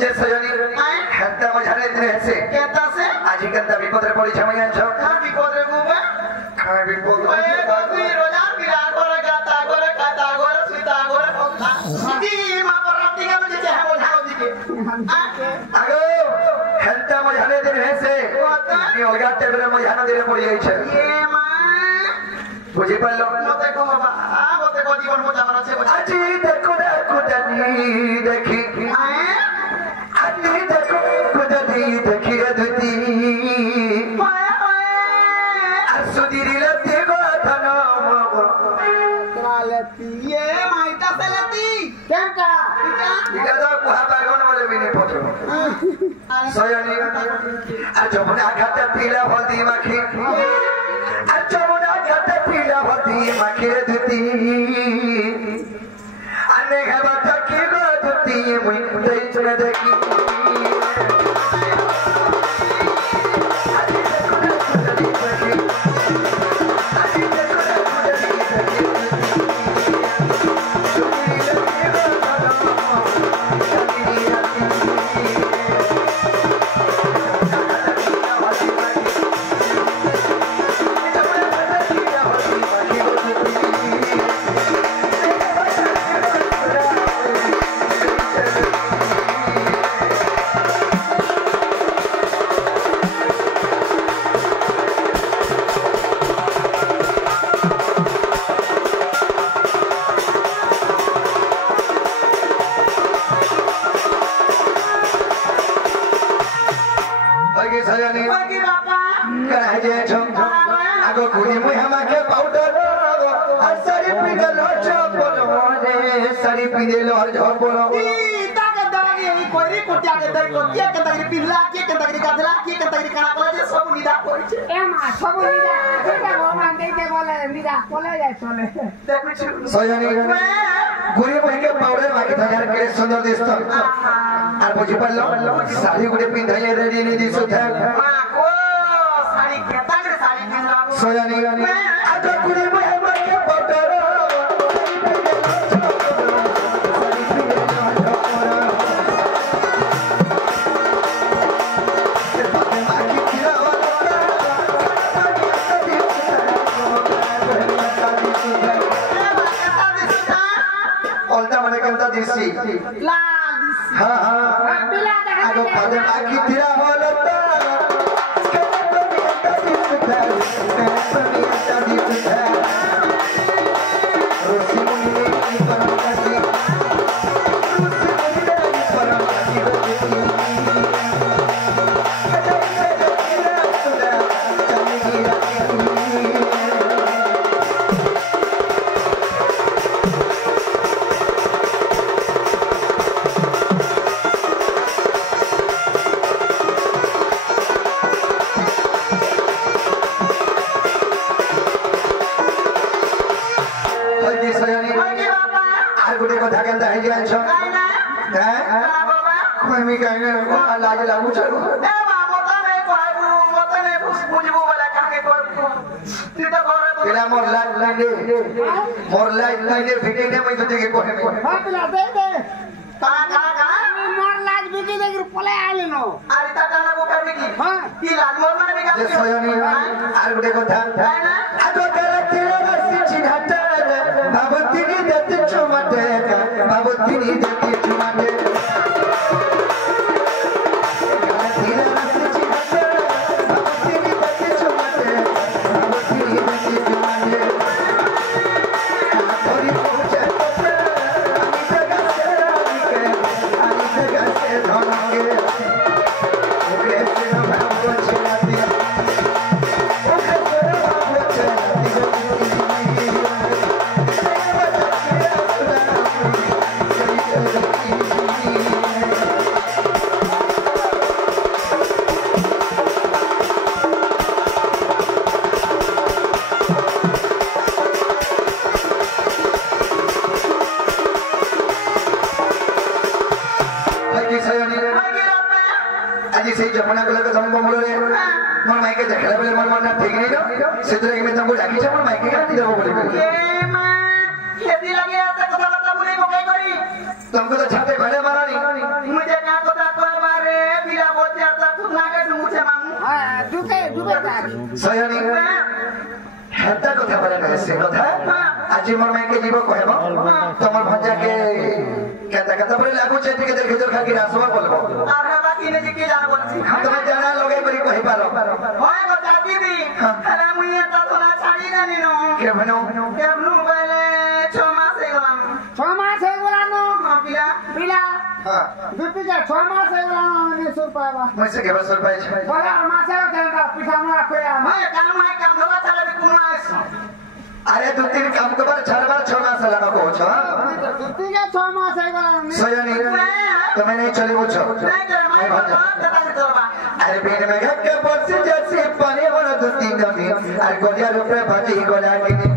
जे सजनी हेंता मझारे दिन से केता से आजी कंता विपद रे पड़ी छमैया छ का विपद रे गुबे का विपद ए गदुई रोजान बिला गोरे गाता गोरे खाता गोरे सुता गोरे पक्का सिटी मा परती का जे है बोझा दिके आगो हेंता मझारे दिन से नी अलगा टेबल मझाना दिन पड़ी जाई छ ये मा बुझी पालो मते को बाबा मते को जीवन मजा मारा छे आजी देखो देखो जनी देखी आजी देखो कुदनी देखी अद्विती असुदीरी लती गो धनम लती ये माइटा से लती केका इका तो कुहा बागन वाले भी नहीं पहुंचो सयनी जमुना घाट पीला हल्दी माखी जमुना घाट पीला हल्दी माखी अद्विती अने घबा तकी गो अद्विती मुई देख देखी गुरी महिके पाउडर माके थजार के सुंदर दिसत आर बुझी पड़लो साड़ी गुडे पिंधाई रेडी नहीं दिसत ओ साड़ी केता के साड़ी पिनला सोयानी आज गुरी महिके पाउडर लाल दिसी हां हां बिला देखा आगो पादे आखी तिरा होलता कने पनिया दिसता रोसी मुनी की परम काजी रोसी मुनी की परम काजी लाज लागू चलो ए मामोता ने कहबू मोता ने बुझबू वाला काके करबू ती तो करे तो तेरा मोर लाज लाइने फिटिंग ने मैं तुझे के कोहे में हां पिला दे का मोर लाज बिकी दे पले आले नो आरी ता काना को करबी की हां ई लाज मोर माने बिका जे सोयनी आर गुटे কথা आगो तेरा तेरा बसी चिन्हता बाबूतिनी देते चुमाटे बाबूतिनी देते चुमाटे तुमको तो छाते पहले मारा नहीं मुझे क्या पता সয়নি হেতা কথা বলে না সে কথা আজি মোর মাইকে জীব কহেব তোমার ভঞ্জাকে কেতা কেতা বলে লাগুছে টিকে দেখে তোর খাকি রাসবা বলবো আর বাবা কিনে যে কি জানা বলছি তুমি জানা লগে করি কহি পারো হয় গো দিদি আরে মুই এটা তো না ছাড়ি না নিনো কেমনো কেমন বলে 6 মাস হইলাম 6 মাস হই গলানো পিলা পিলা হ্যাঁ দুটি যে 6 মাস হই গলানো নে সুর পাবা মইছে কে বছর পাইছ বলে মাসে কেনটা পিঠা মুড়া কইয়া হয় কাম ধরা ছাড়া কোন আইছ আরে দু তিন কাম কবার ছাড়বার 6 মাস লানো কোছ দুটি যে 6 মাস হই গলানো সয়নি তুমি নেই চলি বুঝছো নাই ভঞ্জা अरे बीन में घट के बरसी जैसी पानी वाला दो तीन दिन अरे गोलिया रुपए भाजी गोला गिनी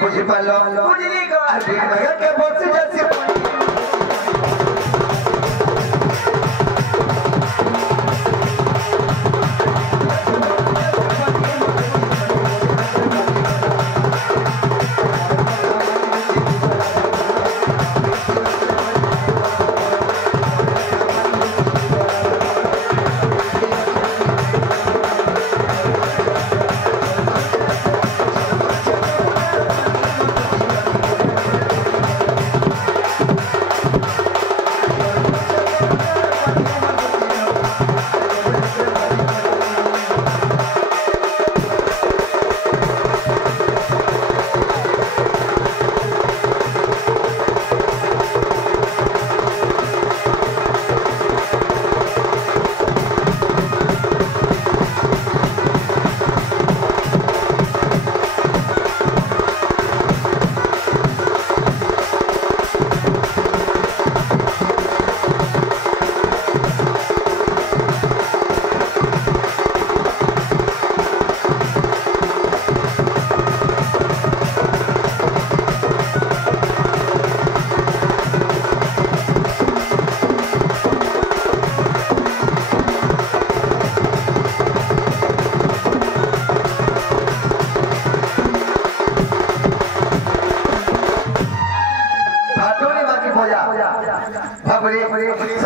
बुझी पालो बुझली गो अरे बीन में घट के बरसी जैसी पानी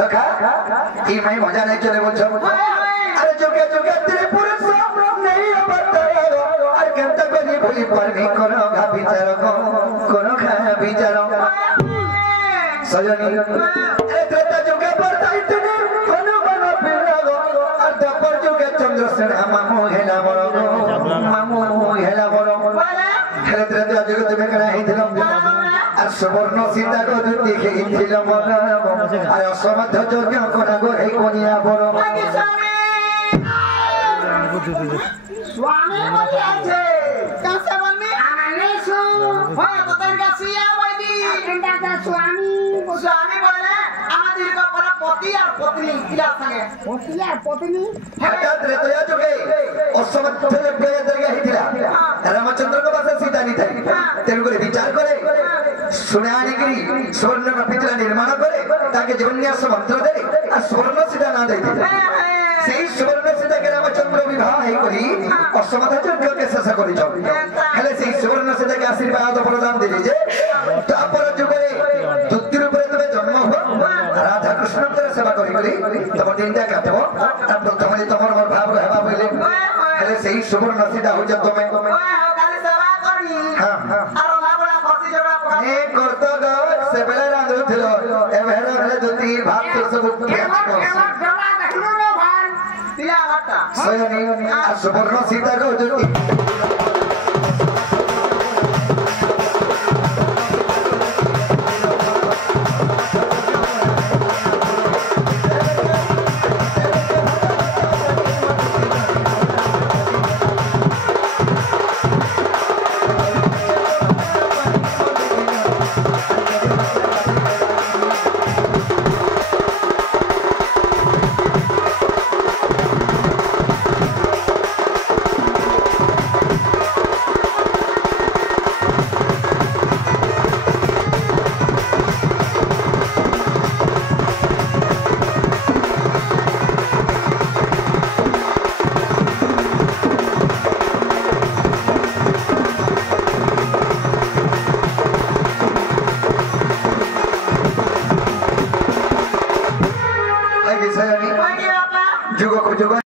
सखा ई मैं मजा नहीं चले बोल अरे जोगे जोगे तेरे पूरे सब नहीं बताया अरे केम तक नहीं भूली पर भी कोनो खा बिचारो कोनो खा बिचारो सजनी अरे त्रेता जोगे पड़ता इतने कोनो बनो फिरागो और दपर जोगे चंद्रसेन मामू हेला बड़ो हेला त्रेता जोगे तुम्हें करा ही दिलो আর সুবর্ণ সীতা গো দেখে গিয়েছিল মন আর অসমর্থ যোগ্য কোনা গো এই কোনিয়া বড় স্বামী বলি আছে কাছে বলবি আনে সু হয় তো তার কাছে আইবি এন্ডা তা স্বামী বলে আমাদের কপর পতি আর পত্নী কিলা সঙ্গে পতি আর পত্নী হঠাৎ রে তোয়া যোগে অসমর্থ যোগ্য এদেরকে হইছিলা রামচন্দ্র কো বাসা সীতা নি থাকি তেরু করে বিচার করে सुने आने की स्वर्ण पितला निर्माण करे ताकि जीवन्यास मंत्र दे और स्वर्ण सीता ना दे सेही स्वर्ण सीता के रामचंद्र विवाह है करी असमर्थ योग्य के शेष करी छ हेले सेही स्वर्ण सीता के आशीर्वाद प्रदान दे जे तापर जुगरे दुत्ति रूपे तबे जन्म हो राधा कृष्ण तर सेवा करी तब दिनटा काटबो तब तमने तमर मोर भाव हेबा बोले हेले सेही स्वर्ण सीता हो जा तमे काली सेवा करी हां और बाबा फसी जड़ा ए करतो गो से बेला रांधु थिलो ए भेरो भेले दुती भात तो सब सयनी आ सुवर्ण सीता गो दुती जुगो को जुगो